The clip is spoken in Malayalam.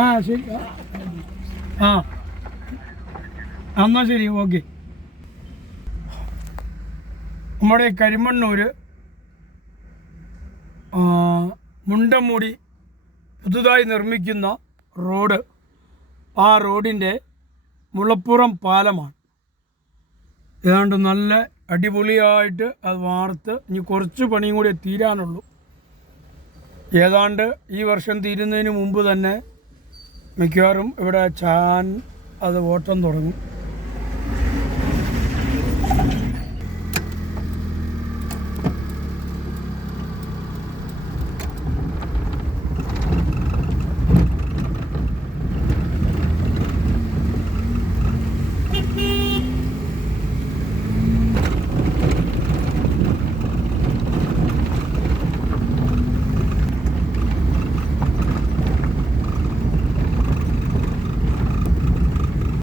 ആ ശരി. ആ എന്നാൽ ശരി, ഓക്കെ. നമ്മുടെ കരിമണ്ണൂർ മുണ്ടമുടി പുതുതായി നിർമ്മിക്കുന്ന റോഡ്, ആ റോഡിൻ്റെ മുളപ്പുറം പാലമാണ്. ഏതാണ്ട് നല്ല അടിപൊളിയായിട്ട് അത് വാർത്ത് ഇനി കുറച്ച് പണിയും കൂടി തീരാനുള്ളൂ. ഏതാണ്ട് ഈ വർഷം തീരുന്നതിന് മുമ്പ് തന്നെ മിക്കവാറും ഇവിടെ അത് ഓട്ടം തുടങ്ങും.